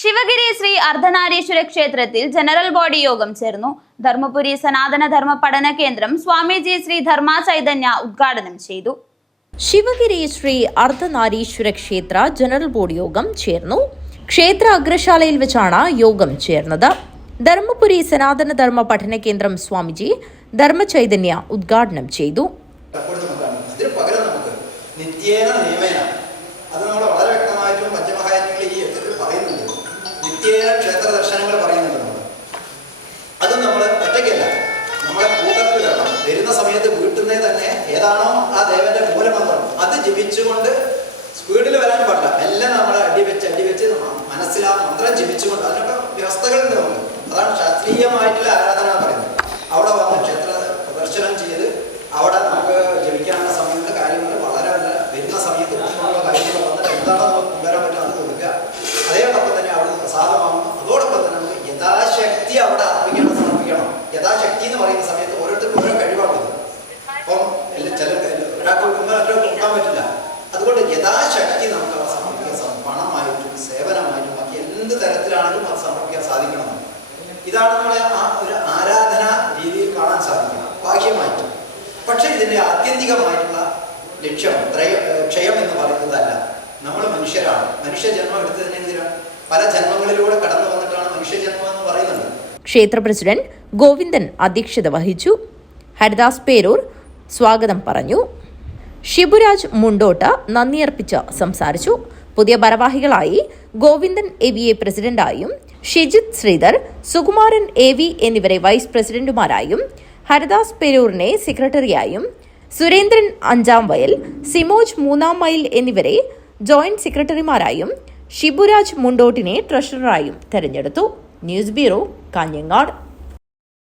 ശിവഗിരി ശ്രീ അർദ്ധനാരീശ്വര ക്ഷേത്രത്തിൽ general body യോഗം ചേർന്നു. ധർമ്മപുരി സനാതന ധർമ്മ പഠന കേന്ദ്രം സ്വാമിജി ശ്രീ ധർമ്മ ചൈതന്യ ഉദ്ഘാടനം ചെയ്തു. ശിവഗിരി ശ്രീ അർദ്ധനാരീശ്വര ക്ഷേത്ര ജനറൽ ബോഡി യോഗം ചേർന്നു. ക്ഷേത്ര അഗ്രശാലയിൽ വെച്ചാണ് യോഗം ചേർന്നത്. ധർമ്മപുരി സനാതന ധർമ്മ പഠന കേന്ദ്രം സ്വാമിജി ധർമ്മ ചൈതന്യ ഉദ്ഘാടനം ചെയ്തു. നിത്യേന നിയമേന. അത് നമ്മൾ ക്ഷേത്ര ദർശനങ്ങൾ പറയുന്നുണ്ട് നമ്മൾ അത് നമ്മൾ ഒറ്റയ്ക്കല്ല. നമ്മളെ കൂട്ടത്തിൽ വരണം. വരുന്ന സമയത്ത് വീട്ടിൽ തന്നെ ഏതാണോ ആ ദേവന്റെ മൂലമന്ത്രം അത് ജപിച്ചുകൊണ്ട് സ്പീഡിൽ വരാൻ പാടില്ല. എല്ലാം നമ്മൾ അടിവെച്ച് അടിവെച്ച് അടി മനസ്സിൽ ആ മന്ത്രം ജപിച്ചുകൊണ്ട് അതിനൊക്കെ വ്യവസ്ഥകളുണ്ട് നമുക്ക് അതാണ് ശാസ്ത്രീയമായിട്ടുള്ള ആരാധന എന്ന് പറയുന്നത്. അവിടെ വന്ന് ക്ഷേത്ര പ്രദർശനം ചെയ്ത് അവിടെ നമുക്ക് ജപിക്കാനുള്ള സമയത്ത് കാര്യങ്ങൾ വളരെ വരുന്ന സമയത്ത്. കാര്യങ്ങൾ വന്നിട്ട് എന്താണോ തരത്തിലാണെങ്കിലും അത് സമർപ്പിക്കാൻ സാധിക്കണം ഇതാണ് നമ്മളെ ആ ഒരു ആരാധന രീതിയിൽ കാണാൻ സാധിക്കുന്നത്. ബാഹ്യമായിട്ട്. പക്ഷേ ഇതിന്റെ ആത്യന്തികമായിട്ടുള്ള ലക്ഷ്യം ത്രയ ക്ഷയം എന്ന് പറയുന്നതല്ല. നമ്മൾ മനുഷ്യരാണ്. മനുഷ്യജന്മം എടുത്തതിന് എന്തിനാണ് പല ജന്മങ്ങളിലൂടെ കടന്നു വന്നിട്ടാണ് മനുഷ്യജന്മം എന്ന് പറയുന്നത്. ക്ഷേത്ര പ്രസിഡന്റ് ഗോവിന്ദൻ അധ്യക്ഷത വഹിച്ചു. ഹരിദാസ് പേരൂർ സ്വാഗതം പറഞ്ഞു. ഷിബുരാജ് മുണ്ടോട്ട നന്ദിയർപ്പിച്ച് സംസാരിച്ചു. പുതിയ ഭാരവാഹികളായി ഗോവിന്ദൻ എ വി എ പ്രസിഡന്റായും ഷിജിത് ശ്രീധർ സുകുമാരൻ എ വി എന്നിവരെ വൈസ് പ്രസിഡന്റുമാരായും ഹരദാസ് പെരൂറിനെ സെക്രട്ടറിയായും സുരേന്ദ്രൻ അഞ്ചാം വയൽ സിമോജ് മൂന്നാം മൈൽ എന്നിവരെ ജോയിന്റ് സെക്രട്ടറിമാരായും ഷിബുരാജ് മുണ്ടോട്ടിനെ ട്രഷററായും തെരഞ്ഞെടുത്തു. News bureau Kanhangad.